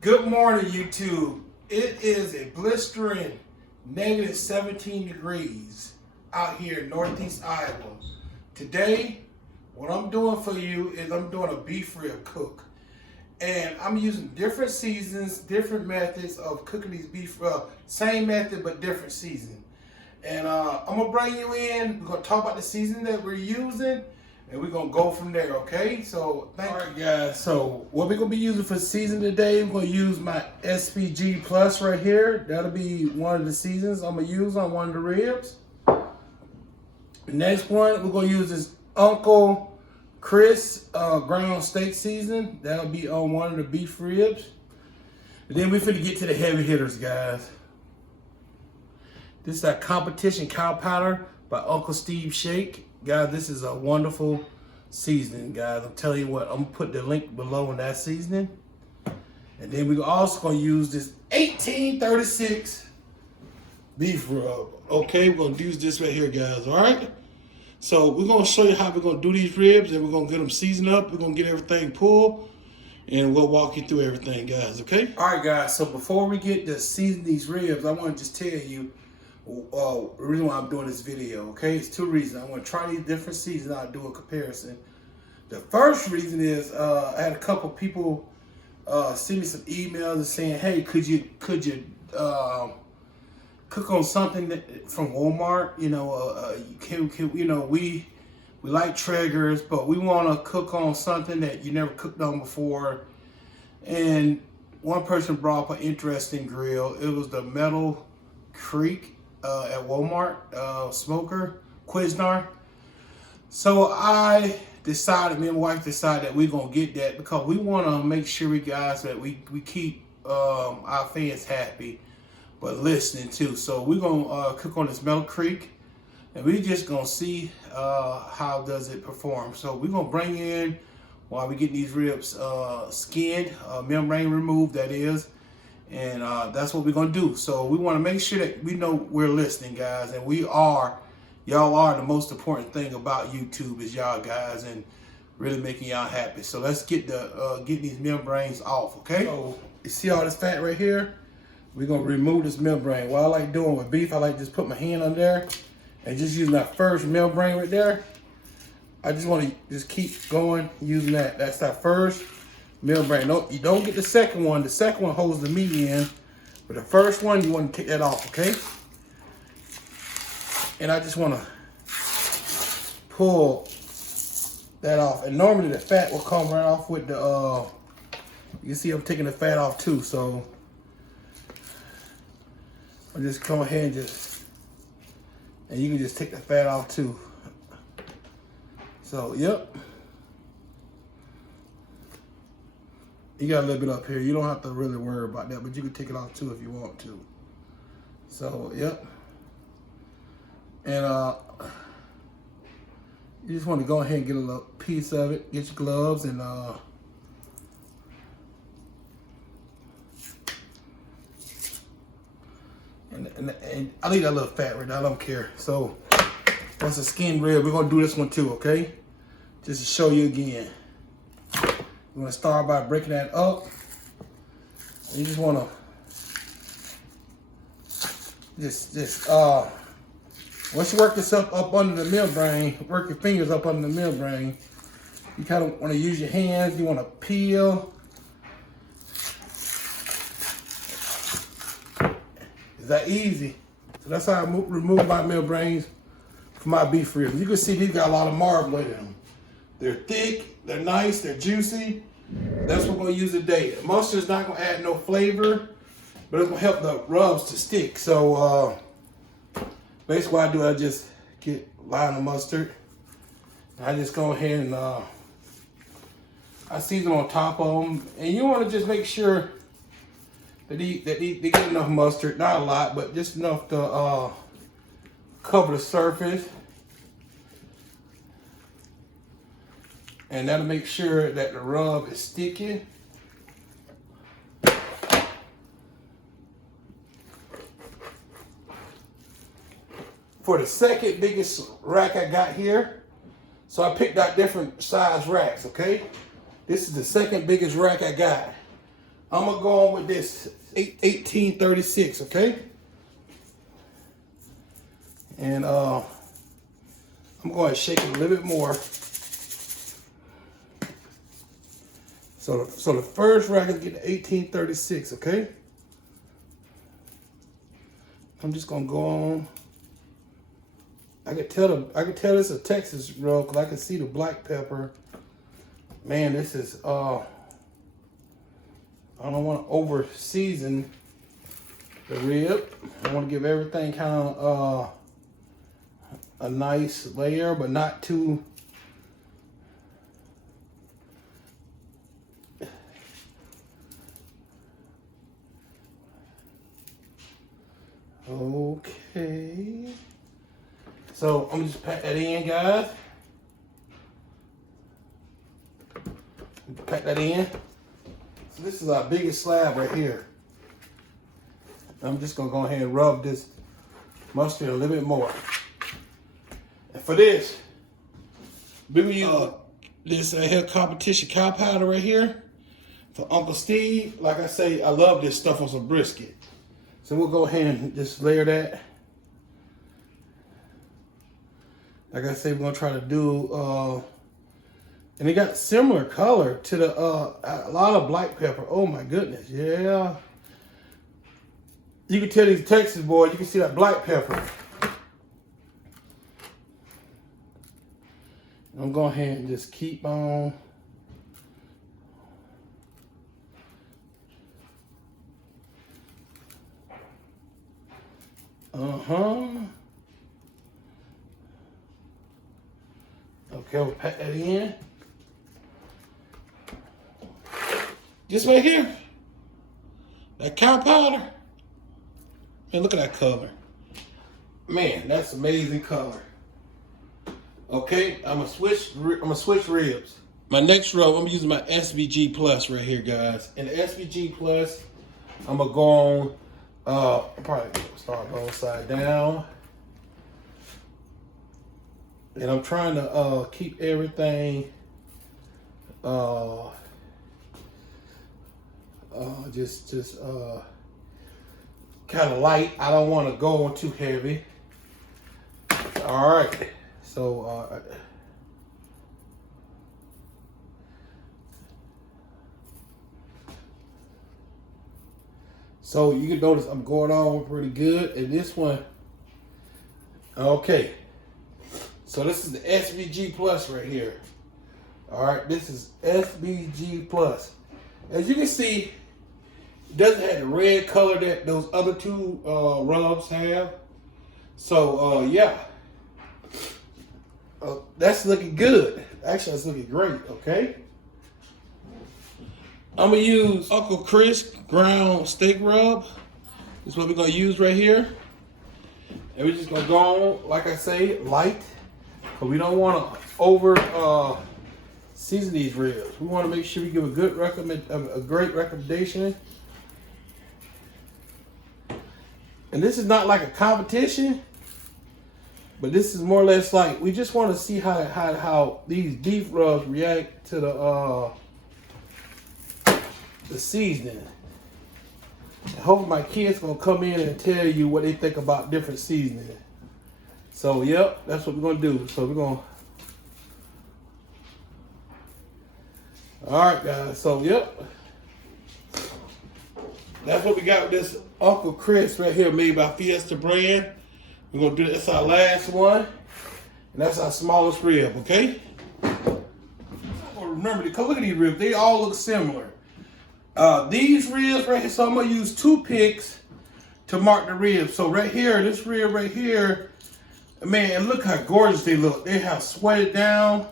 Good morning, YouTube. It is a blistering negative 17 degrees out here in Northeast Iowa. Today, what I'm doing for you is I'm doing a beef rib cook. And I'm using different seasons, different methods of cooking these beef rib. Same method, but different season. And I'm going to bring you in. We're going to talk about the season that we're using. And we're going to go from there, okay? So, thank you guys. So, what we're going to be using for season today, we're going to use my SPG Plus right here. That'll be one of the seasons I'm going to use on one of the ribs. The next one, we're going to use this Uncle Chris ground steak season. That'll be on one of the beef ribs. And then we're finna get to the heavy hitters, guys. This is that competition cow powder by Uncle Steve Shake. Guys, this is a wonderful seasoning, guys. I'm telling you what, I'm gonna put the link below on that seasoning. And then we're also gonna use this 1836 beef rub. Okay, we're gonna use this right here, guys, all right? So we're gonna show you how we're gonna do these ribs, and we're gonna get them seasoned up. We're gonna get everything pulled, and we'll walk you through everything, guys, okay? All right, guys, so before we get to season these ribs, I wanna just tell you the reason why I'm doing this video, okay? It's two reasons. I want to try these different seasons. I'll do a comparison. The first reason is I had a couple people send me some emails and saying, "Hey, could you cook on something from Walmart? You know, you know, we like Traegers, but we want to cook on something that you never cooked on before." And one person brought up an interesting grill. It was the Pellet Grill at Walmart, smoker, Cuisinart. So I decided, me and my wife decided that we're gonna get that because we wanna make sure that we keep our fans happy, but listening too. So we're gonna cook on this Pellet Grill, and we just gonna see how does it perform. So we're gonna bring in, while we get these ribs skinned, membrane removed, that is. And that's what we're gonna do. So we want to make sure that we know we're listening, guys, and we are. Y'all are the most important thing about YouTube is y'all guys, and really making y'all happy. So let's get these membranes off, okay? So you see all this fat right here? We're gonna remove this membrane. What I like doing with beef, I like just put my hand on there and just use my first membrane right there. I just want to just keep going using that. That's our first membrane. No, you don't get the second one. The second one holds the meat in, but the first one you want to take that off, okay? And I just want to pull that off. And normally the fat will come right off with the. You see, I'm taking the fat off too, so I'll just come ahead and and you can just take the fat off too. So, yep. You got a little bit up here. You don't have to really worry about that, but you can take it off too if you want to. So, yep. And you just want to go ahead and get a little piece of it. Get your gloves and I leave that little fat right now. I don't care. So that's a skin rib. We're gonna do this one too, okay? Just to show you again. You want to start by breaking that up. You just want to once you work this up under the membrane, work your fingers up under the membrane. You kind of want to use your hands. You want to peel. Is that easy? So that's how I remove my membranes from my beef ribs. You can see these got a lot of marble in them. They're thick, they're nice, they're juicy. That's what we're gonna use today. Mustard's not gonna add no flavor, but it's gonna help the rubs to stick. So basically what I do, I just get a line of mustard. I just go ahead and I season on top of them. And you wanna just make sure that they get enough mustard, not a lot, but just enough to cover the surface. And that'll make sure that the rub is sticky. For the second biggest rack I got here, so I picked out different size racks, okay? This is the second biggest rack I got. I'm gonna go on with this 1836, okay? And I'm going to shake it a little bit more. So the first rack is getting 1836, okay? I'm just gonna go on. I could tell this is a Texas rub because I can see the black pepper. Man, this is I don't want to over season the rib. I want to give everything kind of a nice layer, but not too. Okay. So I'm just pack that in, guys. Pack that in. So this is our biggest slab right here. I'm just gonna go ahead and rub this mustard a little bit more. And for this, we will use this here competition cow powder right here for Uncle Steve. Like I say, I love this stuff on some brisket. So we'll go ahead and just layer that. Like I say, we're gonna try to do, and it got similar color to the, a lot of black pepper. Oh my goodness, yeah. You can tell these Texas boys, you can see that black pepper. I'm going ahead and just keep on. Okay, we'll pack that in. This right here, that cow powder. Man, look at that color. Man, that's amazing color. Okay, I'm gonna switch ribs. My next rub, I'm using my SVG Plus right here, guys. And the SVG Plus, I'm gonna go on. I'll probably start going side down. And I'm trying to keep everything just kind of light. I don't want to go on too heavy. All right, so so you can notice I'm going on pretty good. And this one, okay. So this is the SVG Plus right here. All right, this is SVG Plus. As you can see, it doesn't have the red color that those other two rubs have. So yeah, that's looking good. Actually, that's looking great. Okay, I'm gonna use Uncle Chris ground steak rub. This is what we're gonna use right here, and we're just gonna go on, like I say, light. But we don't want to over season these ribs. We want to make sure we give a good a great recommendation. And this is not like a competition, but this is more or less like we just want to see how these beef rubs react to the seasoning. I hope my kids gonna come in and tell you what they think about different seasoning. So, yep, that's what we're gonna do. So we're gonna, all right, guys. So, yep, that's what we got with this Uncle Chris right here, made by Fiesta brand. We're gonna do this. That's our last one, and that's our smallest rib. Okay. Remember, because look at these ribs; they all look similar. These ribs right here. So I'm gonna use 2 picks to mark the ribs. So right here, this rib right here. Man, look how gorgeous they look. They have sweated down.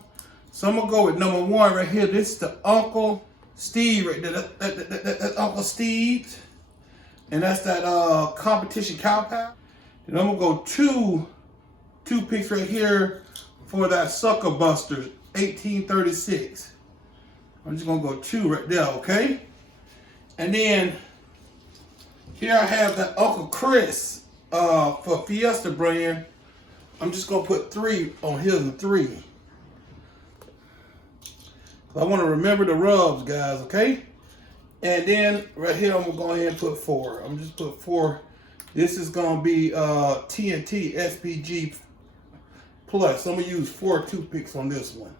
So I'm gonna go with number 1 right here. This is the Uncle Steve right there. That's Uncle Steve's. And that's that competition cow powder. And I'm gonna go two picks right here for that Sucker Busters 1836. I'm just gonna go 2 right there, okay? And then here I have that Uncle Chris for Fiesta brand. I'm just gonna put 3 on his and 3. I want to remember the rubs, guys, okay? And then right here, I'm gonna go ahead and put 4. I'm just put 4. This is gonna be T&T SPG Plus. I'm gonna use 4 toothpicks on this one.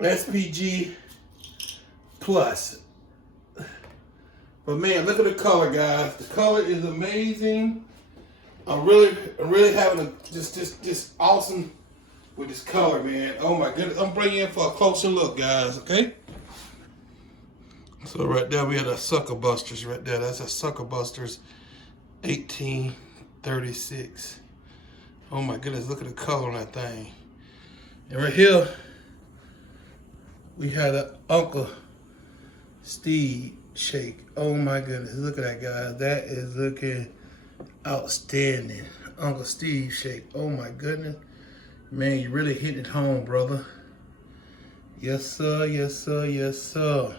SPG Plus. But man, look at the color, guys. The color is amazing. I'm really having a just awesome with this color, man. Oh my goodness. I'm bringing in for a closer look, guys, okay? So right there we had a Sucker Busters right there. That's a Sucker Busters 1836. Oh my goodness, look at the color on that thing. And right here, we had an Uncle Steve shake. Oh my goodness, look at that, guys. That is looking outstanding. Uncle Steve shake. Oh my goodness. Man, you really hit it home, brother. Yes, sir, yes, sir, yes, sir.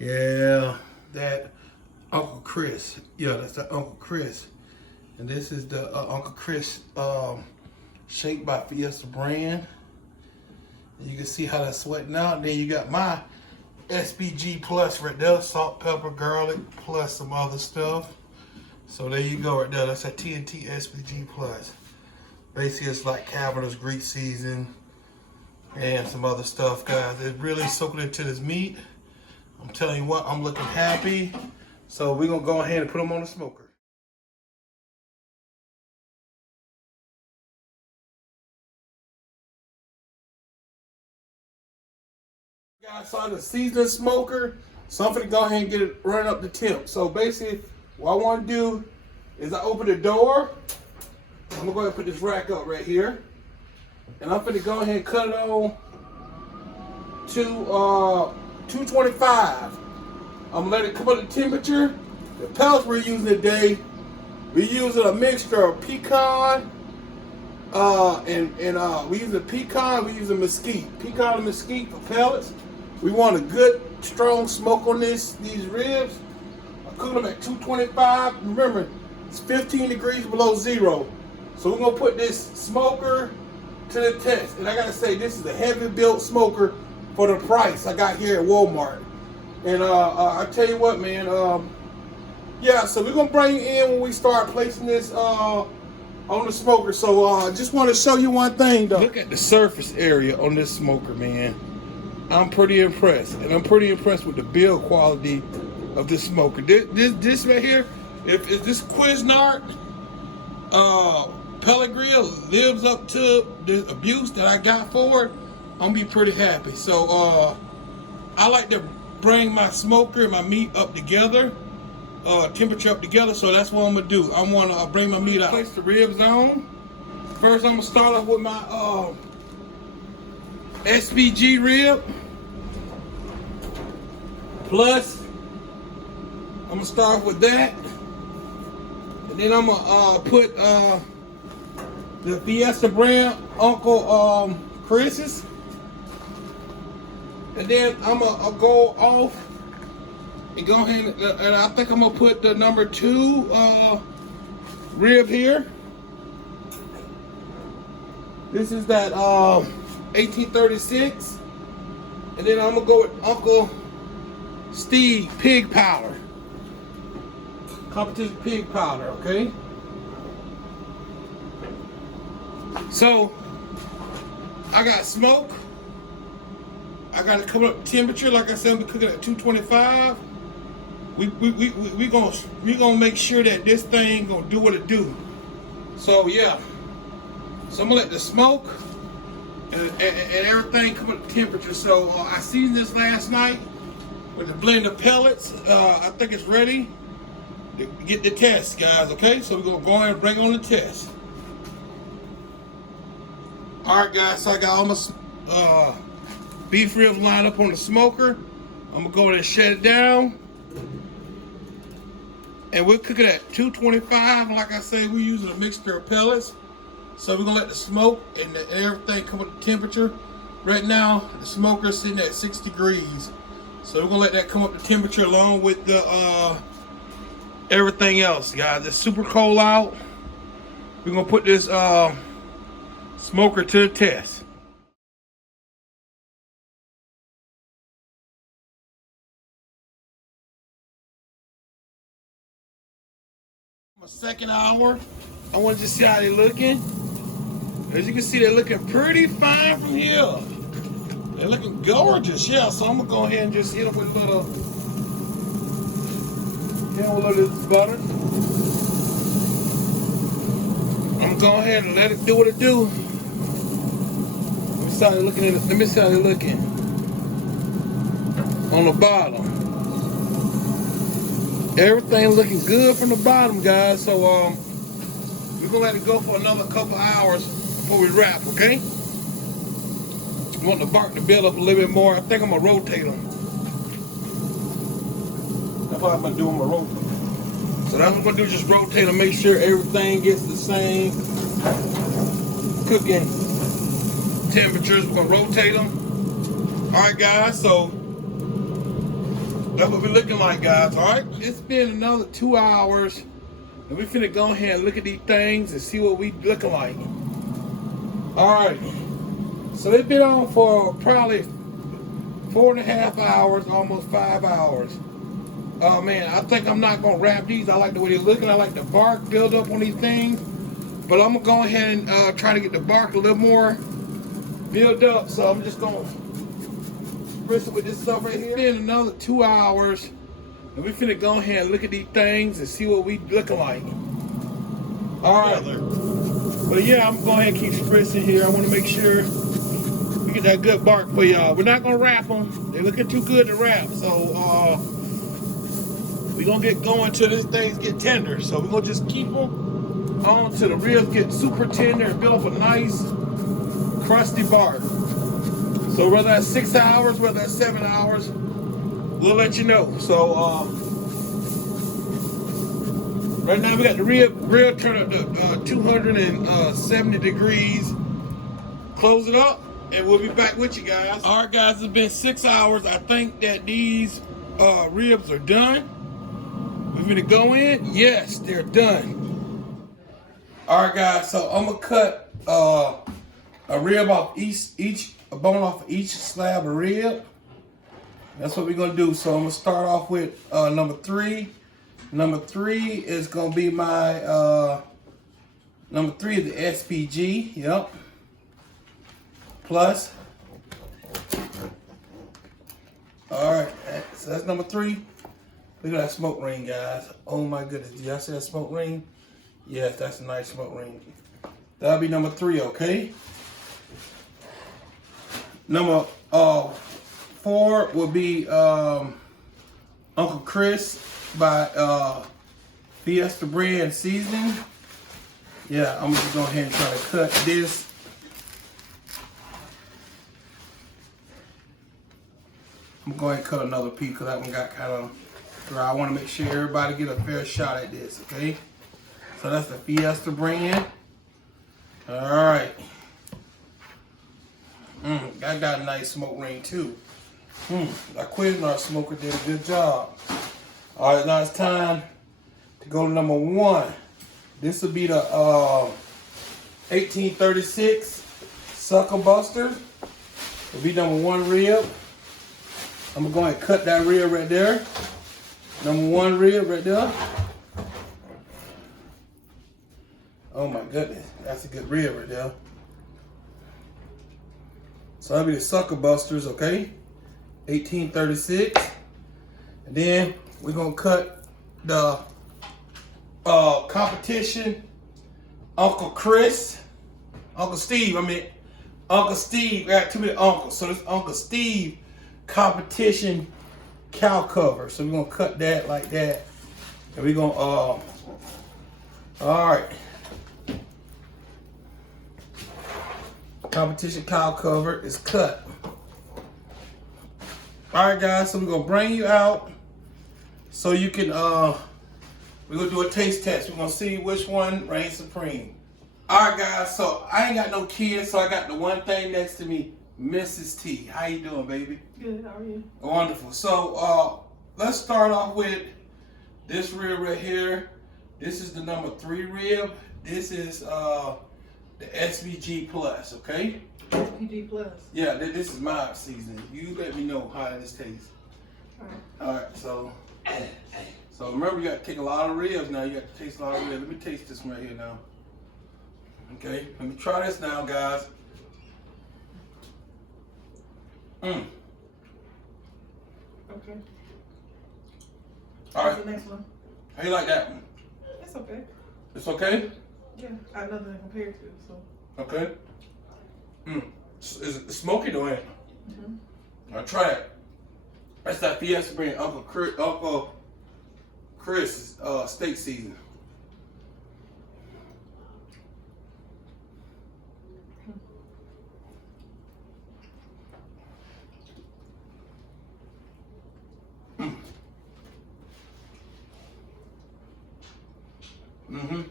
Yeah, that Uncle Chris. Yeah, that's the Uncle Chris. And this is the Uncle Chris shake by Fiesta brand. And you can see how that's sweating out. And then you got my SPG Plus right there, salt, pepper, garlic, plus some other stuff. So there you go right there. That's a T&T SPG Plus. Basically, it's like Cavilar's grease season and some other stuff, guys. It's really soaking into this meat. I'm telling you what, I'm looking happy. So we're gonna go ahead and put them on the smoker. Guys, so the seasoning smoker, so I'm gonna go ahead and get it running up the temp. So basically, what I want to do is I open the door. I'm gonna go ahead and put this rack up right here, and I'm gonna go ahead and cut it on to 225. I'm gonna let it come up to temperature. The pellets we're using today, we're using a mixture of pecan and we use pecan, we use mesquite. Pecan and mesquite for pellets. We want a good, strong smoke on these ribs. I cook them at 225. Remember, it's 15 degrees below zero. So we're gonna put this smoker to the test. And I gotta say, this is a heavy built smoker for the price I got here at Walmart. And I tell you what, man, yeah, so we're gonna bring in when we start placing this on the smoker. So I just want to show you one thing though. Look at the surface area on this smoker, man. I'm pretty impressed, and I'm pretty impressed with the build quality of this smoker. This right here, if this Cuisinart Pellet Grill lives up to the abuse that I got for it, I'm gonna be pretty happy. So I like to bring my smoker and my meat up together, temperature up together. So that's what I'm gonna do. I wanna bring my meat out. Place the ribs on. First, I'm gonna start off with my SPG rib. Plus, I'm gonna start off with that, and then I'm gonna put the Fiesta brand Uncle Chris's, and then I'm gonna go off and go ahead and I think I'm gonna put the number 2 rib here. This is that 1836, and then I'm gonna go with Uncle Steve pig powder, competition pig powder. Okay. So I got smoke. I got to come up temperature. Like I said, we're cooking at 225. We gonna make sure that this thing gonna do what it do. So yeah. So I'm gonna let the smoke and everything come up to temperature. So I seasoned this last night with the blend of pellets. I think it's ready to get the test, guys. Okay, so we're gonna go ahead and bring on the test. All right, guys. So I got almost beef ribs lined up on the smoker. I'm gonna go ahead and shut it down, and we'll cook it at 225. Like I said, we're using a mixture of pellets. So we're gonna let the smoke and everything come up to temperature. Right now, the smoker is sitting at 6 degrees. So we're gonna let that come up to temperature along with the everything else, guys. It's super cold out. We're gonna put this smoker to the test. A second hour. I want to just see how they're looking. As you can see, they're looking pretty fine from here. They're looking gorgeous, yeah. So I'm gonna go ahead and just hit them with a little, of this butter. I'm gonna go ahead and let it do what it do. Let me see how they're looking at it. Let me see how they're looking on the bottom. Everything looking good from the bottom, guys. So we're gonna let it go for another couple hours before we wrap, okay? I want the bark to build up a little bit more. I think I'm gonna rotate them. That's what I'm gonna do. I'm gonna rotate them. So that's what I'm gonna do, just rotate them, make sure everything gets the same cooking temperatures. We're gonna rotate them. All right, guys, so that's what we're looking like, guys, all right? It's been another 2 hours, and we finna go ahead and look at these things and see what we looking like. All right, so they've been on for probably 4.5 hours, almost 5 hours. Oh man, I think I'm not gonna wrap these. I like the way they're looking. I like the bark build up on these things, but I'm gonna go ahead and try to get the bark a little more build up. So I'm just gonna spritz it with this stuff right here. It's been another 2 hours, and we finna go ahead and look at these things and see what we looking like. All right. But yeah, I'm going to go ahead and keep spritzing here. I want to make sure we get that good bark for y'all. We're not going to wrap them. They're looking too good to wrap. So we're going to get going till these things get tender. So we're going to just keep them on till the ribs get super tender and build up a nice crusty bark. So whether that's 6 hours, whether that's 7 hours, we'll let you know. So right now we got the grill turned up to 270 degrees. Close it up and we'll be back with you guys. All right, guys, it's been 6 hours. I think that these ribs are done. We're gonna go in. Yes, they're done. All right, guys, so I'm gonna cut a rib off a bone off of each slab of rib. That's what we're gonna do. So I'm gonna start off with number 3. Number 3 is gonna be my number 3 is the SPG. Yep. Plus. All right, so that's number 3. Look at that smoke ring, guys. Oh my goodness, did y'all see that smoke ring? Yes, that's a nice smoke ring. That'll be number 3, okay? Number 4 will be Uncle Chris by Fiesta Bread and Seasoning. Yeah, I'm just going ahead and try to cut this. I'm going to cut another piece because that one got kind of dry. I want to make sure everybody get a fair shot at this, okay? So that's the Fiesta brand. All right. I got a nice smoke ring too. That Cuisinart smoker did a good job. All right, now it's time to go to number 1. This will be the 1836 Sucker Buster. It'll be number 1 rib. I'm gonna go ahead and cut that rib right there. Number 1 rib right there. Oh my goodness, that's a good rib right there. So that'll be the Sucker Busters, okay? 1836. And then we're gonna cut the competition Uncle Steve. I got too many uncles. So this Uncle Steve competition cow cover. So we're gonna cut that like that. And we're gonna all right. Competition cow cover is cut. All right, guys, so we're gonna bring you out so you can we're gonna do a taste test. We're gonna see which one reigns supreme. All right, guys, so I ain't got no kids, so I got the one thing next to me, Mrs. T. How you doing, baby? Good, how are you? Wonderful. So let's start off with this rib right here. This is the number 3 rib. This is the SPG Plus, okay? SPG Plus. Yeah, this is my seasoning. You let me know how this tastes. All right, so So remember, you got to take a lot of ribs now. You got to taste a lot of ribs. Let me taste this one right here now. Okay, let me try this now, guys. Okay. All right. The next one. How you like that one? It's okay. It's okay? Yeah, I have nothing to compare to, so. Okay. It's smoky though, ain't it? Mm-hmm. I'll try it. That's that Fiesta brand, Uncle Chris steak season. Mm-hmm.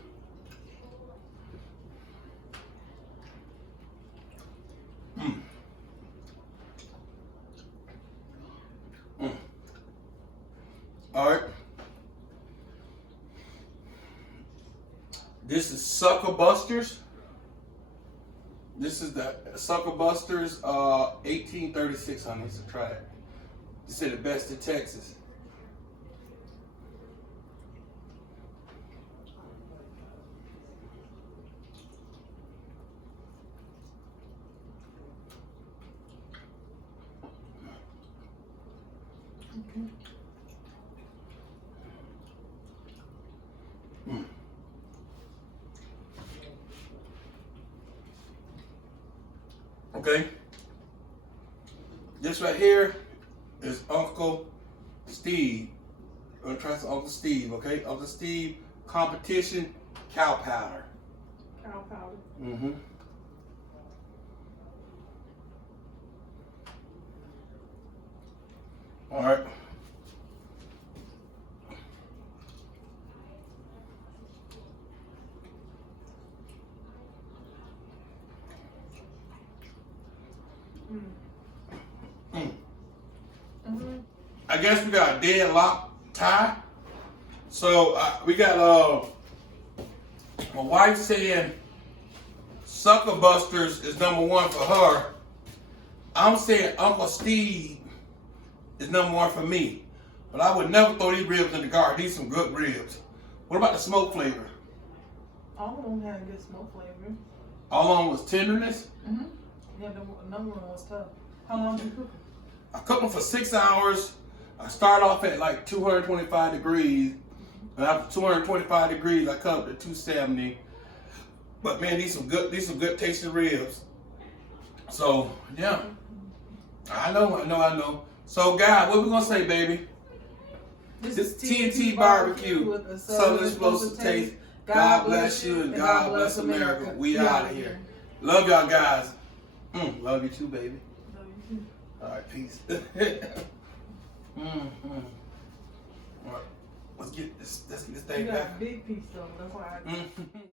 All right. This is Sucker Busters. This is the Sucker Busters 1836, honey. So try it. This is the best in Texas. Okay. Okay. This right here is Uncle Steve. I'm gonna try some Uncle Steve, okay? Uncle Steve competition cow powder. Cow powder. Mm-hmm. All right. Mm-hmm. I guess we got a deadlock tie. So we got my wife saying Sucker Busters is #1 for her. I'm saying Uncle Steve is #1 for me. But I would never throw these ribs in the garbage. These some good ribs. What about the smoke flavor? All of them had good smoke flavor. All of them was tenderness. Mm-hmm. Yeah, the number one was tough. How long did you cook them? I cooked them for 6 hours. I started off at like 225 degrees. And after 225 degrees, I cut up to 270. But man, these some good tasting ribs. So yeah, I know. So guys, what we gonna say, baby? This This is T&T barbecue with a southern explosive taste. God bless you and God bless America. We out of here. Love y'all guys. Love you too, baby. Love you too. All right, peace. All right, let's get this thing You got back. a big piece though. That's why I.